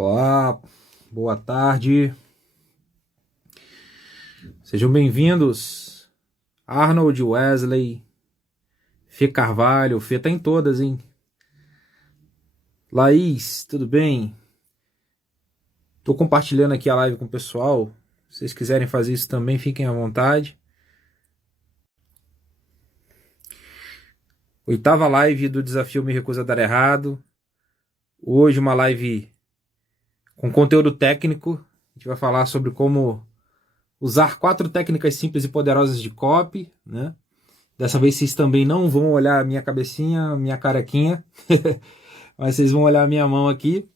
Olá, boa tarde. Sejam bem-vindos. Arnold, Wesley, Fê Carvalho. Fê tá em todas, hein? Laís, tudo bem? Tô compartilhando aqui a live com o pessoal. Se vocês quiserem fazer isso também, fiquem à vontade. Oitava live do Desafio Me Recusa a Dar Errado. Hoje uma live com conteúdo técnico. A gente vai falar sobre como usar 4 técnicas simples e poderosas de copy, né? Dessa vez vocês também não vão olhar a minha cabecinha, minha carequinha, mas vocês vão olhar a minha mão aqui.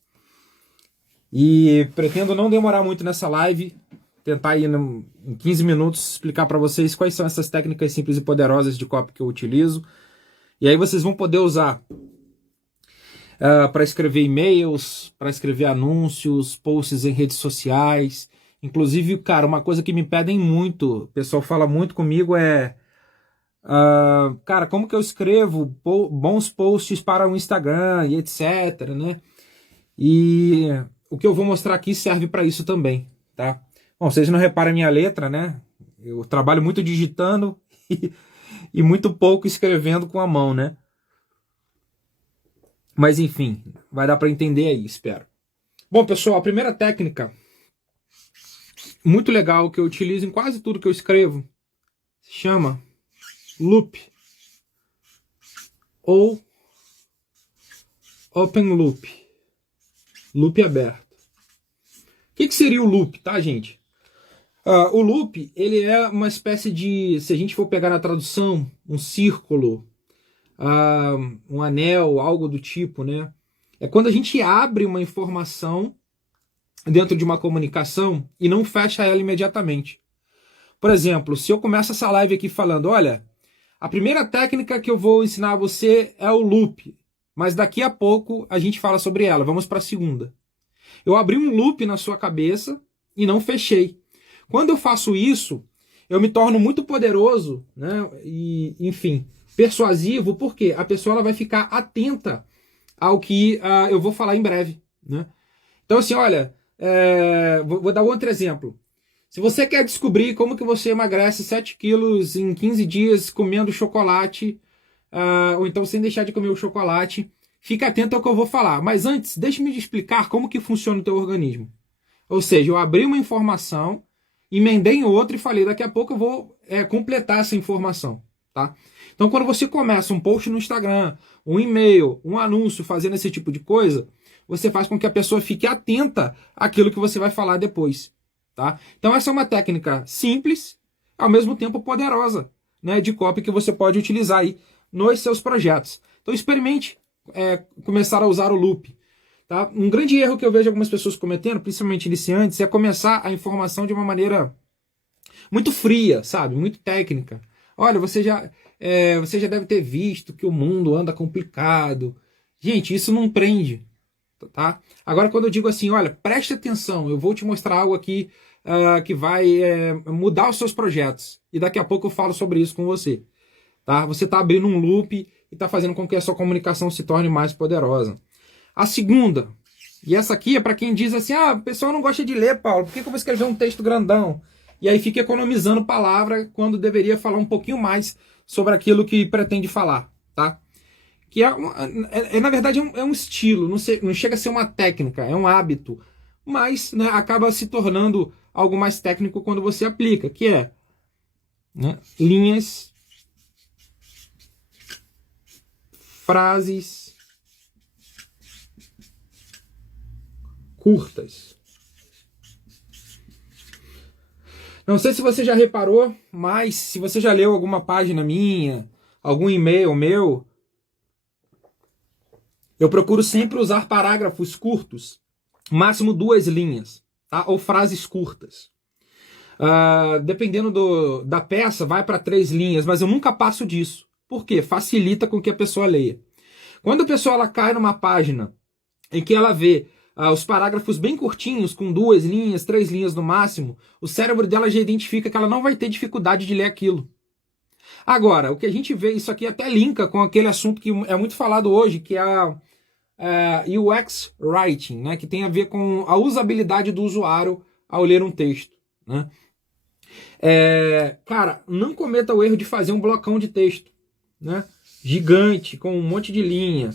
E pretendo não demorar muito nessa live, tentar aí em 15 minutos explicar para vocês quais são essas técnicas simples e poderosas de copy que eu utilizo. E aí vocês vão poder usar para escrever e-mails, para escrever anúncios, posts em redes sociais. Inclusive, cara, uma coisa que me pedem muito, o pessoal fala muito comigo cara, como que eu escrevo bons posts para o Instagram e etc, né? E o que eu vou mostrar aqui serve para isso também, tá? Bom, vocês não reparam a minha letra, né? Eu trabalho muito digitando e muito pouco escrevendo com a mão, né? Mas enfim, vai dar para entender aí, espero. Bom, pessoal, a primeira técnica muito legal que eu utilizo em quase tudo que eu escrevo se chama loop ou open loop, loop aberto. O que seria o loop, tá, gente? O loop, ele é uma espécie de, se a gente for pegar na tradução, um círculo, um anel, algo do tipo, né? É quando a gente abre uma informação dentro de uma comunicação e não fecha ela imediatamente. Por exemplo, se eu começo essa live aqui falando, olha, a primeira técnica que eu vou ensinar a você é o loop, mas daqui a pouco a gente fala sobre ela, vamos para a segunda. Eu abri um loop na sua cabeça e não fechei. Quando eu faço isso, eu me torno muito poderoso, né? E, enfim, persuasivo, porque a pessoa ela vai ficar atenta ao que eu vou falar em breve, né? Então, assim, olha, vou dar outro exemplo. Se você quer descobrir como que você emagrece 7 quilos em 15 dias comendo chocolate, ou então sem deixar de comer o chocolate, fica atento ao que eu vou falar. Mas antes, deixe-me explicar como que funciona o teu organismo. Ou seja, eu abri uma informação, emendei em outra e falei, daqui a pouco eu vou completar essa informação, tá? Então, quando você começa um post no Instagram, um e-mail, um anúncio fazendo esse tipo de coisa, você faz com que a pessoa fique atenta àquilo que você vai falar depois, tá? Então, essa é uma técnica simples, ao mesmo tempo poderosa, né, de copy que você pode utilizar aí nos seus projetos. Então, experimente começar a usar o loop. Tá? Um grande erro que eu vejo algumas pessoas cometendo, principalmente iniciantes, é começar a informação de uma maneira muito fria, sabe? Muito técnica. Olha, você já deve ter visto que o mundo anda complicado. Gente, isso não prende. Tá? Agora, quando eu digo assim, olha, preste atenção, eu vou te mostrar algo aqui que vai mudar os seus projetos. E daqui a pouco eu falo sobre isso com você. Tá? Você está abrindo um loop e está fazendo com que a sua comunicação se torne mais poderosa. A segunda, e essa aqui é para quem diz assim, o pessoal não gosta de ler, Paulo, por que eu vou escrever um texto grandão? E aí fica economizando palavra quando deveria falar um pouquinho mais sobre aquilo que pretende falar, tá? Que na verdade é um estilo, não chega a ser uma técnica, é um hábito, mas, né, acaba se tornando algo mais técnico quando você aplica, que é, né, linhas, frases curtas. Não sei se você já reparou, mas se você já leu alguma página minha, algum e-mail meu, eu procuro sempre usar parágrafos curtos, máximo 2 linhas, tá? Ou frases curtas. Dependendo da peça, vai para 3 linhas, mas eu nunca passo disso. Por quê? Facilita com que a pessoa leia. Quando a pessoa ela cai numa página em que ela vê os parágrafos bem curtinhos, com 2 linhas, 3 linhas no máximo, o cérebro dela já identifica que ela não vai ter dificuldade de ler aquilo. Agora, o que a gente vê, isso aqui até linka com aquele assunto que é muito falado hoje, que é UX Writing, né, que tem a ver com a usabilidade do usuário ao ler um texto, né? Cara, não cometa o erro de fazer um blocão de texto, né, gigante, com um monte de linha,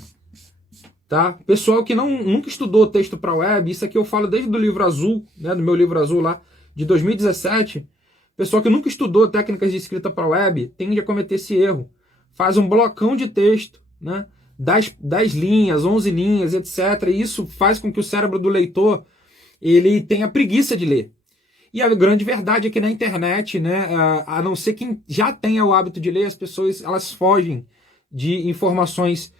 tá? Pessoal que nunca estudou texto para web, isso aqui eu falo desde o livro azul, né, do meu livro azul lá, de 2017, pessoal que nunca estudou técnicas de escrita para web, tende a cometer esse erro. Faz um blocão de texto, né, 10 linhas, 11 linhas, etc. E isso faz com que o cérebro do leitor ele tenha preguiça de ler. E a grande verdade é que na internet, né, a não ser quem já tenha o hábito de ler, as pessoas elas fogem de informações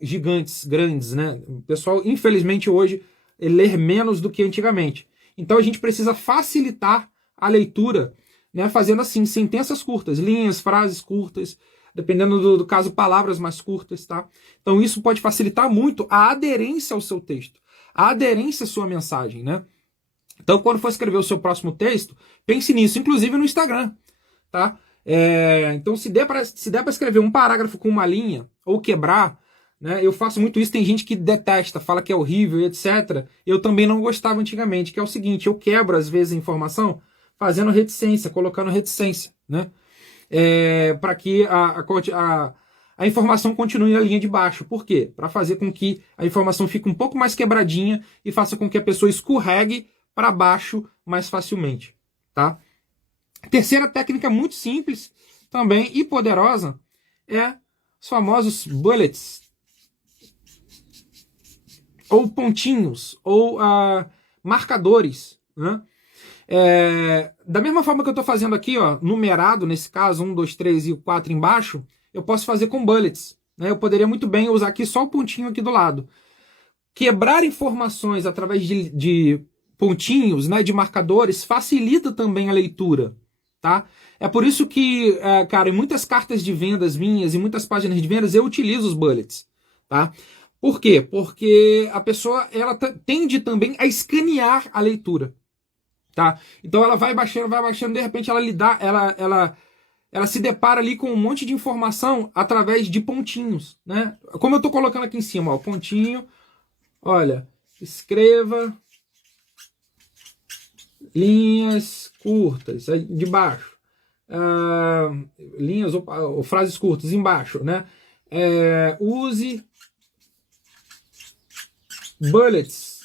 gigantes, grandes, né? O pessoal, infelizmente, hoje lê menos do que antigamente. Então a gente precisa facilitar a leitura, né, fazendo assim, sentenças curtas, linhas, frases curtas, dependendo do caso, palavras mais curtas, tá? Então isso pode facilitar muito a aderência ao seu texto, a aderência à sua mensagem, né? Então, quando for escrever o seu próximo texto, pense nisso, inclusive no Instagram, tá? Então, se der para escrever um parágrafo com uma linha, ou quebrar, né? Eu faço muito isso, tem gente que detesta, fala que é horrível, etc. Eu também não gostava antigamente, que é o seguinte, eu quebro, às vezes, a informação fazendo reticência, colocando reticência, né? Para que a informação continue na linha de baixo. Por quê? Para fazer com que a informação fique um pouco mais quebradinha e faça com que a pessoa escorregue para baixo mais facilmente, tá? Terceira técnica muito simples também e poderosa é os famosos bullets, ou pontinhos, ou marcadores, né? Da mesma forma que eu estou fazendo aqui, ó, numerado, nesse caso, 1, 2, 3 e o 4 embaixo, eu posso fazer com bullets, né? Eu poderia muito bem usar aqui só o pontinho aqui do lado. Quebrar informações através de pontinhos, né, de marcadores, facilita também a leitura, tá? É por isso que, cara, em muitas cartas de vendas minhas, em muitas páginas de vendas, eu utilizo os bullets, tá? Por quê? Porque a pessoa, ela tende também a escanear a leitura, tá? Então ela vai baixando, de repente ela se depara ali com um monte de informação através de pontinhos, né? Como eu tô colocando aqui em cima, ó, pontinho, olha, escreva linhas curtas, aí de baixo, linhas ou frases curtas embaixo, né? Use bullets.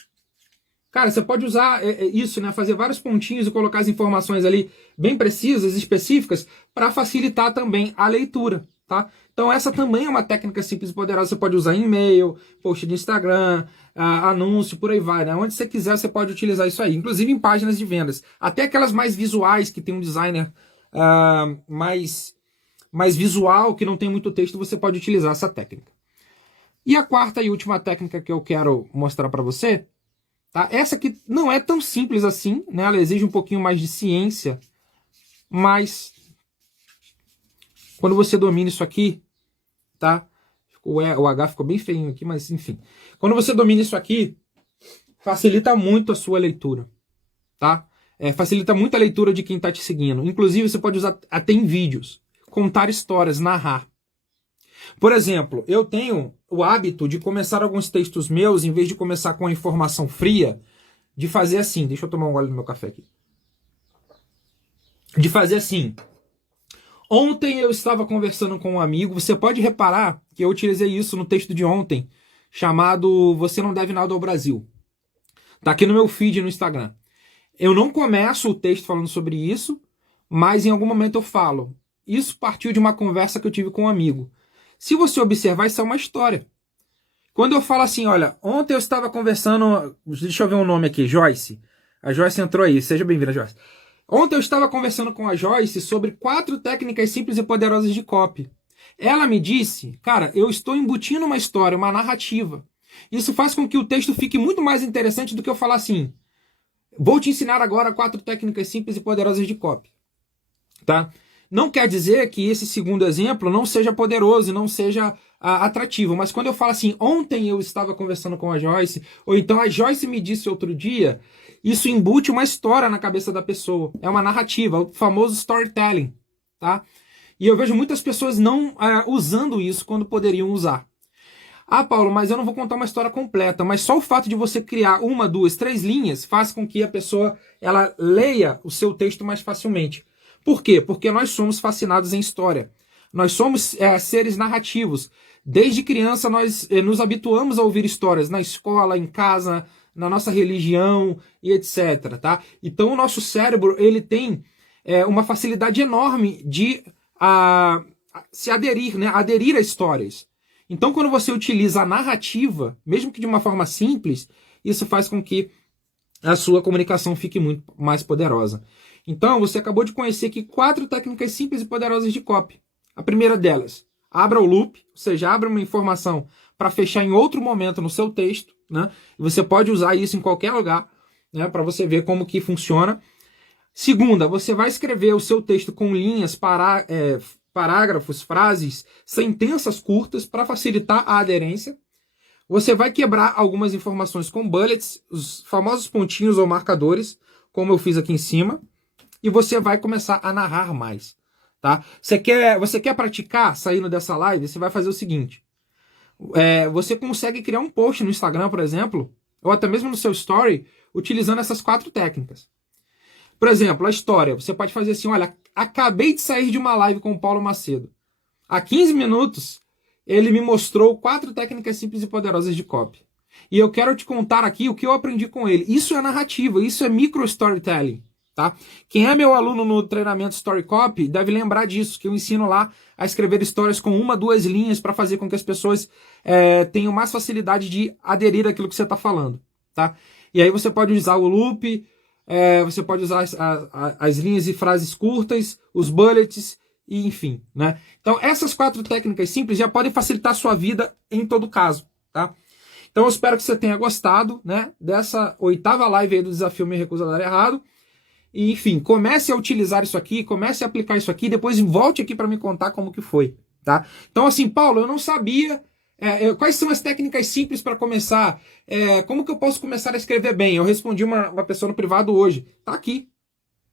Cara, você pode usar isso, né? Fazer vários pontinhos e colocar as informações ali bem precisas, específicas, para facilitar também a leitura, tá? Então essa também é uma técnica simples e poderosa. Você pode usar em e-mail, post de Instagram, anúncio, por aí vai, né? Onde você quiser você pode utilizar isso aí, inclusive em páginas de vendas. Até aquelas mais visuais, que tem um designer mais visual, que não tem muito texto, você pode utilizar essa técnica. E a quarta e última técnica que eu quero mostrar para você, tá? Essa aqui não é tão simples assim, né? Ela exige um pouquinho mais de ciência, mas quando você domina isso aqui, tá? O H ficou bem feinho aqui, mas enfim. Quando você domina isso aqui, facilita muito a sua leitura, tá? Facilita muito a leitura de quem está te seguindo. Inclusive, você pode usar até em vídeos. Contar histórias, narrar. Por exemplo, eu tenho o hábito de começar alguns textos meus, em vez de começar com a informação fria, de fazer assim. Deixa eu tomar um gole do meu café aqui. De fazer assim. Ontem eu estava conversando com um amigo. Você pode reparar que eu utilizei isso no texto de ontem, chamado Você Não Deve Nada ao Brasil. Tá aqui no meu feed no Instagram. Eu não começo o texto falando sobre isso, mas em algum momento eu falo. Isso partiu de uma conversa que eu tive com um amigo. Se você observar, isso é uma história. Quando eu falo assim, olha, ontem eu estava conversando... Deixa eu ver um nome aqui, Joyce. A Joyce entrou aí, seja bem-vinda, Joyce. Ontem eu estava conversando com a Joyce sobre 4 técnicas simples e poderosas de copy. Ela me disse, cara, eu estou embutindo uma história, uma narrativa. Isso faz com que o texto fique muito mais interessante do que eu falar assim, vou te ensinar agora 4 técnicas simples e poderosas de copy. Tá? Não quer dizer que esse segundo exemplo não seja poderoso e não seja atrativo, mas quando eu falo assim, ontem eu estava conversando com a Joyce, ou então a Joyce me disse outro dia, isso embute uma história na cabeça da pessoa. É uma narrativa, o famoso storytelling. Tá? E eu vejo muitas pessoas não usando isso quando poderiam usar. Ah, Paulo, mas eu não vou contar uma história completa. Mas só o fato de você criar uma, duas, três linhas faz com que a pessoa ela leia o seu texto mais facilmente. Por quê? Porque nós somos fascinados em história. Nós somos seres narrativos. Desde criança nós nos habituamos a ouvir histórias na escola, em casa, na nossa religião e etc. Tá? Então o nosso cérebro ele tem uma facilidade enorme de se aderir, né? Aderir a histórias. Então quando você utiliza a narrativa, mesmo que de uma forma simples, isso faz com que a sua comunicação fique muito mais poderosa. Então você acabou de conhecer aqui 4 técnicas simples e poderosas de copy. A primeira delas, abra o loop, ou seja, abra uma informação para fechar em outro momento no seu texto, né? E você pode usar isso em qualquer lugar, né? Para você ver como que funciona. Segunda, você vai escrever o seu texto com linhas, parágrafos, frases, sentenças curtas para facilitar a aderência. Você vai quebrar algumas informações com bullets, os famosos pontinhos ou marcadores, como eu fiz aqui em cima, e você vai começar a narrar mais. Tá? Você quer praticar saindo dessa live? Você vai fazer o seguinte. Você consegue criar um post no Instagram, por exemplo, ou até mesmo no seu story, utilizando essas 4 técnicas. Por exemplo, a história. Você pode fazer assim, olha, acabei de sair de uma live com o Paulo Macedo. Há 15 minutos, ele me mostrou 4 técnicas simples e poderosas de copy. E eu quero te contar aqui o que eu aprendi com ele. Isso é narrativa, isso é micro storytelling. Tá? Quem é meu aluno no treinamento Story Copy deve lembrar disso, que eu ensino lá a escrever histórias com 1, 2 linhas para fazer com que as pessoas tenham mais facilidade de aderir àquilo que você está falando. Tá? E aí você pode usar o loop, você pode usar as linhas e frases curtas, os bullets, e enfim. Né? Então essas 4 técnicas simples já podem facilitar a sua vida em todo caso. Tá? Então eu espero que você tenha gostado, né, dessa 8ª live aí do Desafio Me Recuso a Dar Errado. E, enfim, comece a utilizar isso aqui, comece a aplicar isso aqui, depois volte aqui para me contar como que foi, tá? Então, assim, Paulo, eu não sabia quais são as técnicas simples para começar, como que eu posso começar a escrever bem? Eu respondi uma pessoa no privado hoje, tá aqui,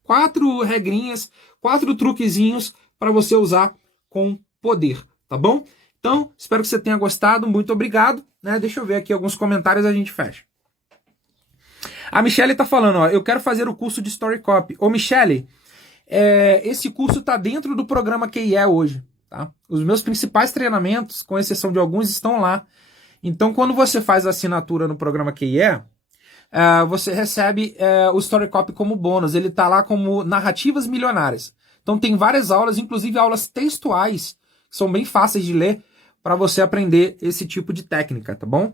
4 regrinhas, 4 truquezinhos para você usar com poder, tá bom? Então, espero que você tenha gostado, muito obrigado, né? Deixa eu ver aqui alguns comentários e a gente fecha. A Michelle tá falando, ó, eu quero fazer o curso de Story Copy. Ô, Michelle, esse curso tá dentro do programa QIE hoje, tá? Os meus principais treinamentos, com exceção de alguns, estão lá. Então, quando você faz a assinatura no programa QIE, você recebe o Story Copy como bônus. Ele tá lá como narrativas milionárias. Então, tem várias aulas, inclusive aulas textuais, que são bem fáceis de ler, para você aprender esse tipo de técnica, tá bom?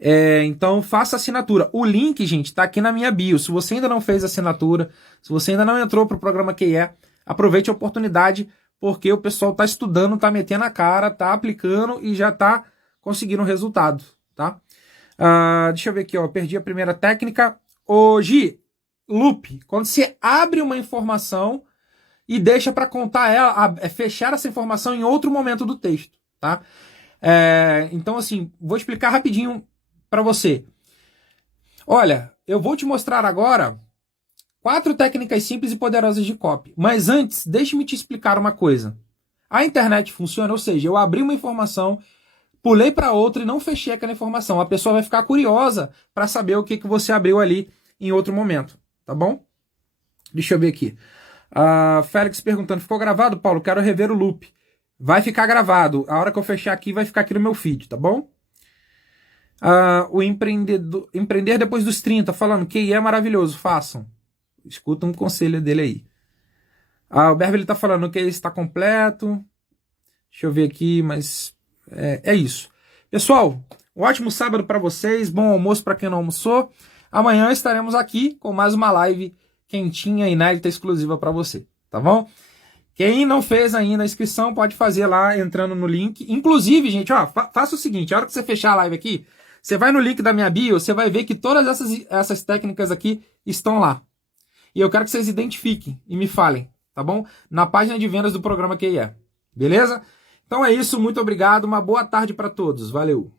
Então faça a assinatura. O link, gente, tá aqui na minha bio. Se você ainda não fez a assinatura, se você ainda não entrou pro programa QIE, aproveite a oportunidade, porque o pessoal tá estudando, tá metendo a cara, tá aplicando e já tá conseguindo resultado, tá? Deixa eu ver aqui, ó. Perdi a primeira técnica. Gi, loop. Quando você abre uma informação e deixa para contar ela, fechar essa informação em outro momento do texto, tá? Então, assim, vou explicar rapidinho para você. Olha, eu vou te mostrar agora 4 técnicas simples e poderosas de copy. Mas antes, deixe-me te explicar uma coisa. A internet funciona, ou seja, eu abri uma informação, pulei para outra e não fechei aquela informação. A pessoa vai ficar curiosa para saber o que você abriu ali em outro momento, tá bom? Deixa eu ver aqui. Félix perguntando, ficou gravado, Paulo? Quero rever o loop. Vai ficar gravado. A hora que eu fechar aqui, vai ficar aqui no meu feed, tá bom? O empreender depois dos 30, falando que é maravilhoso, façam. Escuta um conselho dele aí. O Beverly tá falando que está completo. Deixa eu ver aqui, mas é isso. Pessoal, um ótimo sábado para vocês, bom almoço para quem não almoçou. Amanhã estaremos aqui com mais uma live quentinha, inédita, exclusiva para você, tá bom? Quem não fez ainda a inscrição pode fazer lá entrando no link. Inclusive, gente, ó, faça o seguinte, a hora que você fechar a live aqui, você vai no link da minha bio, você vai ver que todas essas técnicas aqui estão lá. E eu quero que vocês identifiquem e me falem, tá bom? Na página de vendas do programa QIE. Beleza? Então é isso, muito obrigado, uma boa tarde para todos. Valeu!